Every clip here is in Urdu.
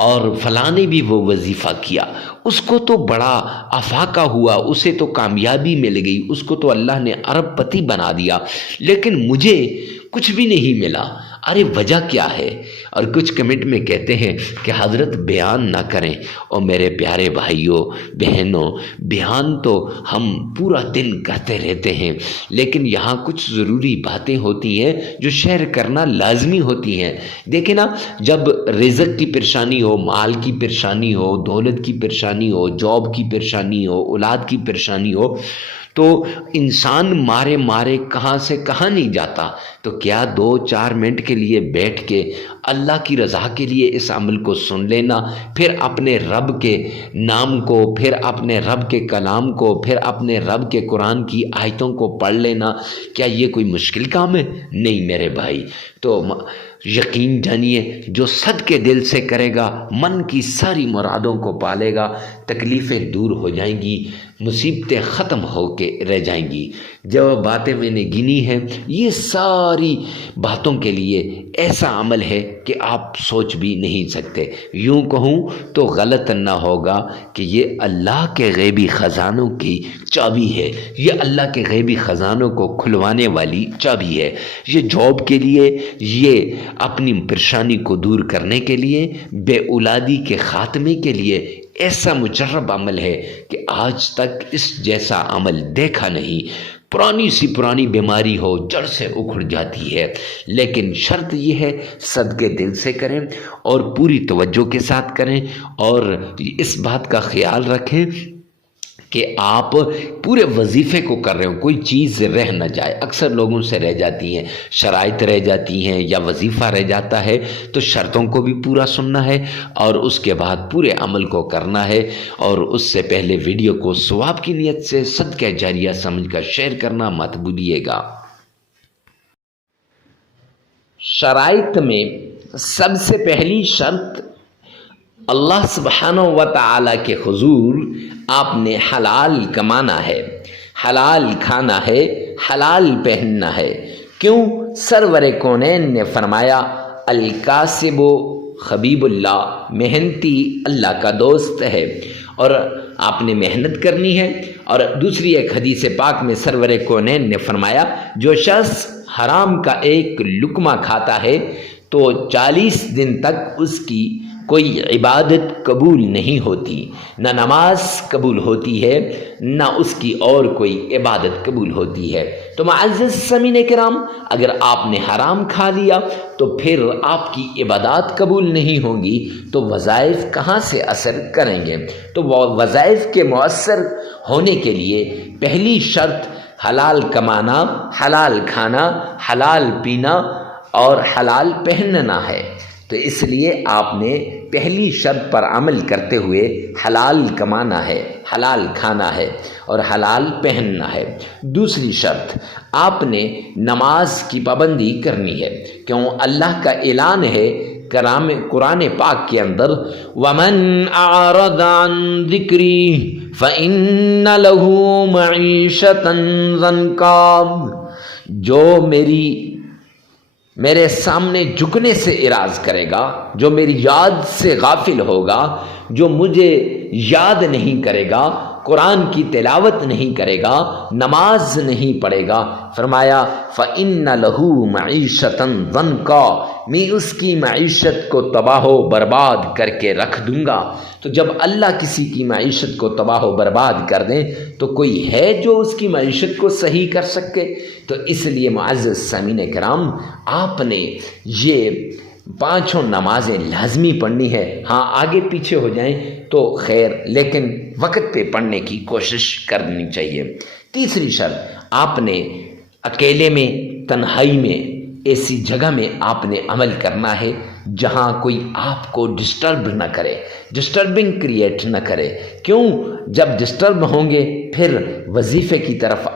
اور فلاں نے بھی وہ وظیفہ کیا، اس کو تو بڑا افاقہ ہوا، اسے تو کامیابی مل گئی، اس کو تو اللہ نے ارب پتی بنا دیا، لیکن مجھے کچھ بھی نہیں ملا۔ ارے وجہ کیا ہے؟ اور کچھ کمنٹ میں کہتے ہیں کہ حضرت بیان نہ کریں۔ اور میرے پیارے بھائیوں بہنوں، بیان تو ہم پورا دن کرتے رہتے ہیں، لیکن یہاں کچھ ضروری باتیں ہوتی ہیں جو شیئر کرنا لازمی ہوتی ہیں۔ دیکھیں نا، جب رزق کی پریشانی ہو، مال کی پریشانی ہو، دولت کی پریشانی ہو، جاب کی پریشانی ہو، اولاد کی پریشانی ہو، تو انسان مارے مارے کہاں سے کہاں نہیں جاتا۔ تو کیا 2-4 منٹ کے لیے بیٹھ کے اللہ کی رضا کے لیے اس عمل کو سن لینا، پھر اپنے رب کے نام کو، پھر اپنے رب کے کلام کو، پھر اپنے رب کے قرآن کی آیتوں کو پڑھ لینا، کیا یہ کوئی مشکل کام ہے؟ نہیں میرے بھائی۔ تو یقین جانیے، جو صدقے دل سے کرے گا من کی ساری مرادوں کو پالے گا، تکلیفیں دور ہو جائیں گی، مصیبتیں ختم ہو کے رہ جائیں گی۔ جو باتیں میں نے گنی ہیں، یہ ساری باتوں کے لیے ایسا عمل ہے کہ آپ سوچ بھی نہیں سکتے۔ یوں کہوں تو غلط نہ ہوگا کہ یہ اللہ کے غیبی خزانوں کی چابی ہے، یہ اللہ کے غیبی خزانوں کو کھلوانے والی چابی ہے۔ یہ جاب کے لیے، یہ اپنی پریشانی کو دور کرنے کے لیے، بے اولادی کے خاتمے کے لیے ایسا مجرب عمل ہے کہ آج تک اس جیسا عمل دیکھا نہیں۔ پرانی بیماری ہو، جڑ سے اکھڑ جاتی ہے، لیکن شرط یہ ہے صدقے دل سے کریں اور پوری توجہ کے ساتھ کریں، اور اس بات کا خیال رکھیں کہ آپ پورے وظیفے کو کر رہے ہو، کوئی چیز رہ نہ جائے۔ اکثر لوگوں سے رہ جاتی ہیں، شرائط رہ جاتی ہیں یا وظیفہ رہ جاتا ہے، تو شرطوں کو بھی پورا سننا ہے اور اس کے بعد پورے عمل کو کرنا ہے، اور اس سے پہلے ویڈیو کو ثواب کی نیت سے صدقہ جاریہ سمجھ کر شیئر کرنا مت بھولیے گا۔ شرائط میں سب سے پہلی شرط، اللہ سبحانہ و تعالی کے حضور آپ نے حلال کمانا ہے، حلال کھانا ہے، حلال پہننا ہے۔ کیوں؟ سرور کونین نے فرمایا الکاسب حبیب اللہ، محنتی اللہ کا دوست ہے، اور آپ نے محنت کرنی ہے۔ اور دوسری ایک حدیث پاک میں سرور کونین نے فرمایا جو شخص حرام کا ایک لقمہ کھاتا ہے تو 40 دن تک اس کی کوئی عبادت قبول نہیں ہوتی، نہ نماز قبول ہوتی ہے، نہ اس کی اور کوئی عبادت قبول ہوتی ہے۔ تو معزز سامعین کرام، اگر آپ نے حرام کھا لیا تو پھر آپ کی عبادات قبول نہیں ہوں گی، تو وظائف کہاں سے اثر کریں گے؟ تو وہ وظائف کے مؤثر ہونے کے لیے پہلی شرط حلال کمانا، حلال کھانا، حلال پینا اور حلال پہننا ہے۔ تو اس لیے آپ نے پہلی شرط پر عمل کرتے ہوئے حلال کمانا ہے، حلال کھانا ہے اور حلال پہننا ہے۔ دوسری شرط، آپ نے نماز کی پابندی کرنی ہے، کیوں اللہ کا اعلان ہے قرآن پاک کے اندر وَمَنْ أَعْرَضَ عَنْ ذِكْرِي فَإِنَّ لَهُ مَعِيشَةً ضَنْكًا، جو میرے سامنے جھکنے سے اعراض کرے گا، جو میری یاد سے غافل ہوگا، جو مجھے یاد نہیں کرے گا، قرآن کی تلاوت نہیں کرے گا، نماز نہیں پڑھے گا، فرمایا فَإِنَّ لَهُ مَعِيشَةً ضَنْكًا، میں اس کی معیشت کو تباہ و برباد کر کے رکھ دوں گا۔ تو جب اللہ کسی کی معیشت کو تباہ و برباد کر دیں تو کوئی ہے جو اس کی معیشت کو صحیح کر سکے؟ تو اس لیے معزز سامعین کرام، آپ نے یہ 5 نمازیں لازمی پڑھنی ہے۔ ہاں آگے پیچھے ہو جائیں تو خیر، لیکن وقت پہ پڑھنے کی کوشش کرنی چاہیے۔ تیسری شرط، آپ نے اکیلے میں، تنہائی میں، ایسی جگہ میں آپ نے عمل کرنا ہے جہاں کوئی آپ کو ڈسٹرب نہ کرے، ڈسٹربنگ کریٹ نہ کرے۔ کیوں؟ جب ڈسٹرب ہوں گے پھر وظیفے کی طرف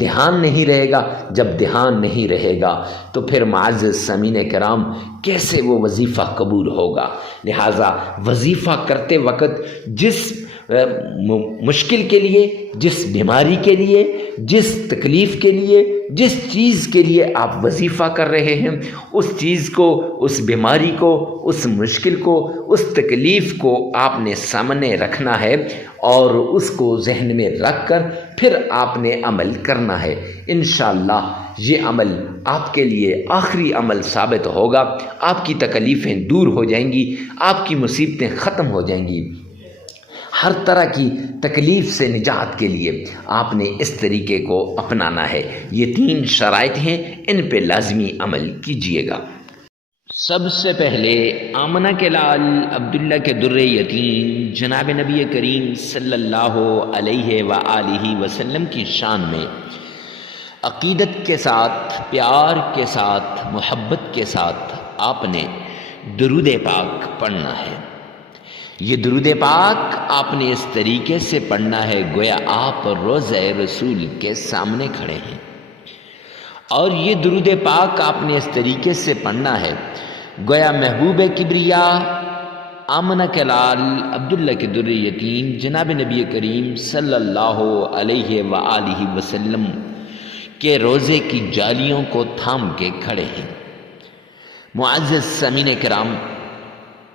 دھیان نہیں رہے گا، جب دھیان نہیں رہے گا تو پھر معزز سامعین کرام کیسے وہ وظیفہ قبول ہوگا؟ لہٰذا وظیفہ کرتے وقت جس مشکل کے لیے، جس بیماری کے لیے، جس تکلیف کے لیے، جس چیز کے لیے آپ وظیفہ کر رہے ہیں، اس چیز کو، اس بیماری کو، اس مشکل کو، اس تکلیف کو آپ نے سامنے رکھنا ہے اور اس کو ذہن میں رکھ کر پھر آپ نے عمل کرنا ہے۔ انشاءاللہ یہ عمل آپ کے لیے آخری عمل ثابت ہوگا، آپ کی تکلیفیں دور ہو جائیں گی، آپ کی مصیبتیں ختم ہو جائیں گی۔ ہر طرح کی تکلیف سے نجات کے لیے آپ نے اس طریقے کو اپنانا ہے۔ یہ 3 شرائط ہیں، ان پہ لازمی عمل کیجیے گا۔ سب سے پہلے آمنہ کے لال عبداللہ کے در یتیم جناب نبی کریم صلی اللہ علیہ وآلہ وسلم کی شان میں عقیدت کے ساتھ، پیار کے ساتھ، محبت کے ساتھ آپ نے درود پاک پڑھنا ہے۔ یہ درود پاک آپ نے اس طریقے سے پڑھنا ہے گویا آپ روضہ رسول کے سامنے کھڑے ہیں، اور یہ درود پاک آپ نے اس طریقے سے پڑھنا ہے گویا محبوب کبریا آمنہ کے لال عبداللہ کے در یتیم جناب نبی کریم صلی اللہ علیہ وآلہ وسلم کے روزے کی جالیوں کو تھام کے کھڑے ہیں۔ معزز سامعین کرام،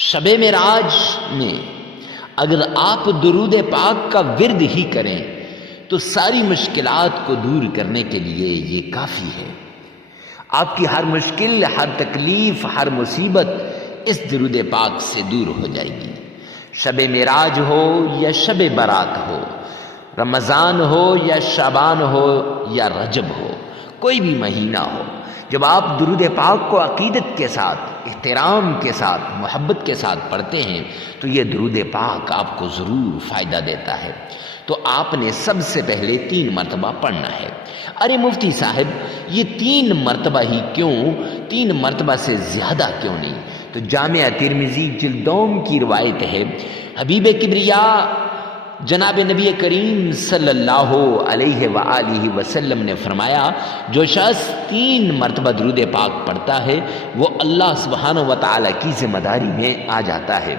شب معراج میں اگر آپ درود پاک کا ورد ہی کریں تو ساری مشکلات کو دور کرنے کے لیے یہ کافی ہے۔ آپ کی ہر مشکل، ہر تکلیف، ہر مصیبت اس درود پاک سے دور ہو جائے گی۔ شب معراج ہو یا شب برات ہو، رمضان ہو یا شعبان ہو یا رجب ہو، کوئی بھی مہینہ ہو، جب آپ درود پاک کو عقیدت کے ساتھ، احترام کے ساتھ، محبت کے ساتھ پڑھتے ہیں تو یہ درود پاک آپ کو ضرور فائدہ دیتا ہے۔ تو آپ نے سب سے پہلے 3 مرتبہ پڑھنا ہے۔ ارے مفتی صاحب یہ 3 مرتبہ ہی کیوں، 3 مرتبہ سے زیادہ کیوں نہیں؟ تو جامع ترمذی جلد 2 کی روایت ہے، حبیب کبریا جناب نبی کریم صلی اللہ علیہ وآلہ وسلم نے فرمایا جو شخص 3 مرتبہ درود پاک پڑھتا ہے وہ اللہ سبحانہ وتعالی کی ذمہ داری میں آ جاتا ہے۔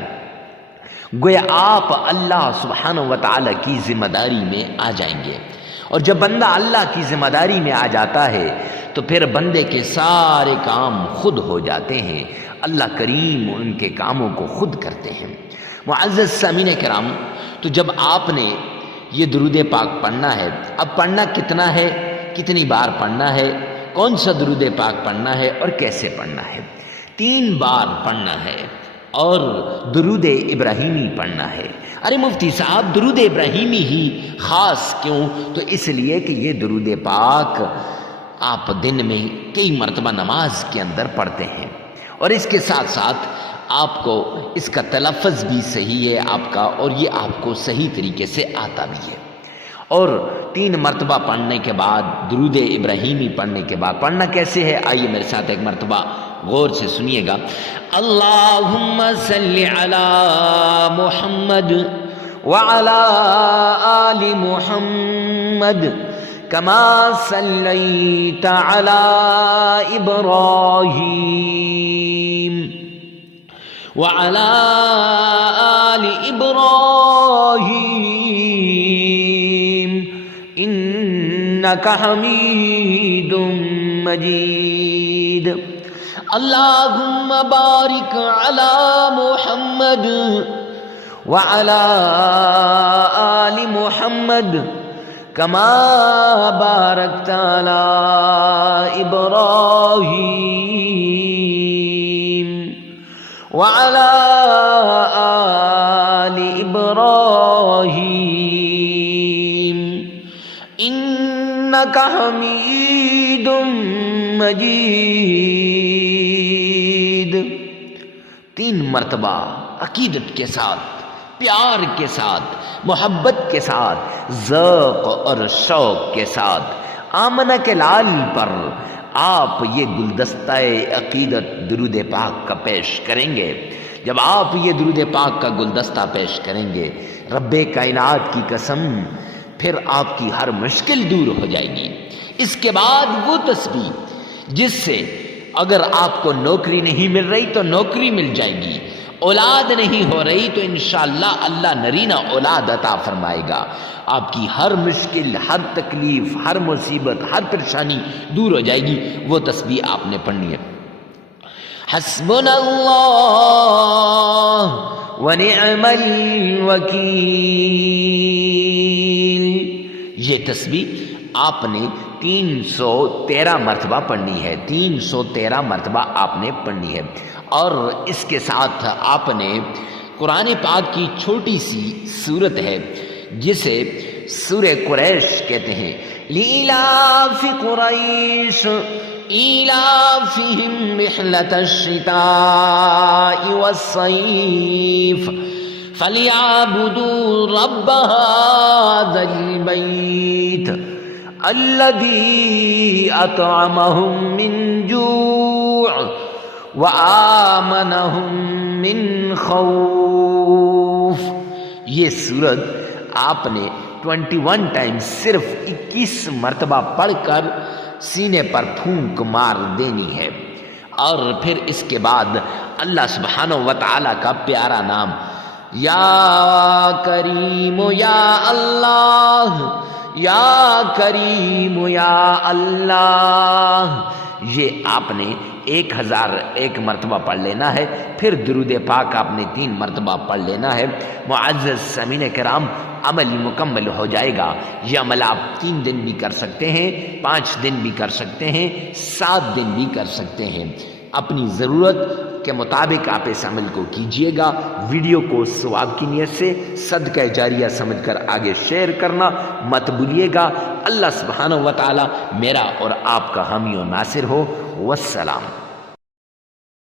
گویا آپ اللہ سبحانہ وتعالی کی ذمہ داری میں آ جائیں گے، اور جب بندہ اللہ کی ذمہ داری میں آ جاتا ہے تو پھر بندے کے سارے کام خود ہو جاتے ہیں، اللہ کریم ان کے کاموں کو خود کرتے ہیں۔ معزز سامعین کرام، تو جب آپ نے یہ درود پاک پڑھنا ہے، اب پڑھنا کتنا ہے، کتنی بار پڑھنا ہے، کون سا درود پاک پڑھنا ہے اور کیسے پڑھنا ہے؟ 3 بار پڑھنا ہے اور درود ابراہیمی پڑھنا ہے۔ ارے مفتی صاحب درود ابراہیمی ہی خاص کیوں؟ تو اس لیے کہ یہ درود پاک آپ دن میں کئی مرتبہ نماز کے اندر پڑھتے ہیں، اور اس کے ساتھ ساتھ آپ کو اس کا تلفظ بھی صحیح ہے آپ کا، اور یہ آپ کو صحیح طریقے سے آتا بھی ہے۔ اور 3 مرتبہ پڑھنے کے بعد درود ابراہیمی پڑھنے کے بعد پڑھنا کیسے ہے؟ آئیے میرے ساتھ ایک مرتبہ غور سے سنیے گا۔ اللہم صلی علی محمد وعلی آل محمد کما صلیت علی ابراہیم وعلی آل ابراہیم انک حمید مجید۔ اللہم بارک علی محمد وعلی آل محمد کما بارکت علی ابراہیم وعلی آل ابراہیم انک حمید مجید۔ 3 مرتبہ عقیدت کے ساتھ، پیار کے ساتھ، محبت کے ساتھ، ذوق اور شوق کے ساتھ آمنہ کے لال پر آپ یہ گلدستہ عقیدت درود پاک کا پیش کریں گے۔ جب آپ یہ درود پاک کا گلدستہ پیش کریں گے، رب کائنات کی قسم پھر آپ کی ہر مشکل دور ہو جائے گی۔ اس کے بعد وہ تسبیح جس سے اگر آپ کو نوکری نہیں مل رہی تو نوکری مل جائے گی، اولاد نہیں ہو رہی تو انشاءاللہ اللہ نرینہ اولاد عطا فرمائے گا، آپ کی ہر مشکل، ہر تکلیف، ہر مصیبت، ہر پریشانی دور ہو جائے گی۔ وہ تسبیح آپ نے پڑھنی ہے۔ حسبنا اللہ ونعم الوکیل، یہ تسبیح آپ نے 313 مرتبہ پڑھنی ہے، 313 مرتبہ آپ نے پڑھنی ہے۔ اور اس کے ساتھ آپ نے قرآن پاک کی چھوٹی سی سورت ہے جسے سورہ قریش کہتے ہیں، لِإِلَافِ قُرَيْشٍ إِيلَافِهِمْ رِحْلَةَ الشِّتَاءِ وَالصَّيْفِ فَلْيَعْبُدُوا رَبَّ هَذَا الْبَيْتِ الَّذِي أَطْعَمَهُم مِّن جُوعٍ وَآمَنَهُم مِّن خَوْفٍ۔ یہ سورت آپ نے 21 ٹائم صرف 21 مرتبہ پڑھ کر سینے پر پھونک مار دینی ہے، اور پھر اس کے بعد اللہ سبحانہ و تعالی کا پیارا نام یا کریم یا اللہ، یا کریم یا اللہ، یہ آپ نے 1001 مرتبہ پڑھ لینا ہے۔ پھر درود پاک آپ نے 3 مرتبہ پڑھ لینا ہے۔ معزز سامعین کرام، عمل مکمل ہو جائے گا۔ یہ عمل آپ 3 دن بھی کر سکتے ہیں، 5 دن بھی کر سکتے ہیں، 7 دن بھی کر سکتے ہیں۔ اپنی ضرورت کے مطابق آپ اس عمل کو کیجئے گا۔ ویڈیو کو ثواب کی نیت سے صدقہ جاریہ سمجھ کر آگے شیئر کرنا مت بھولیے گا۔ اللہ سبحانہ و تعالی میرا اور آپ کا حامی و ناصر ہو۔ والسلام۔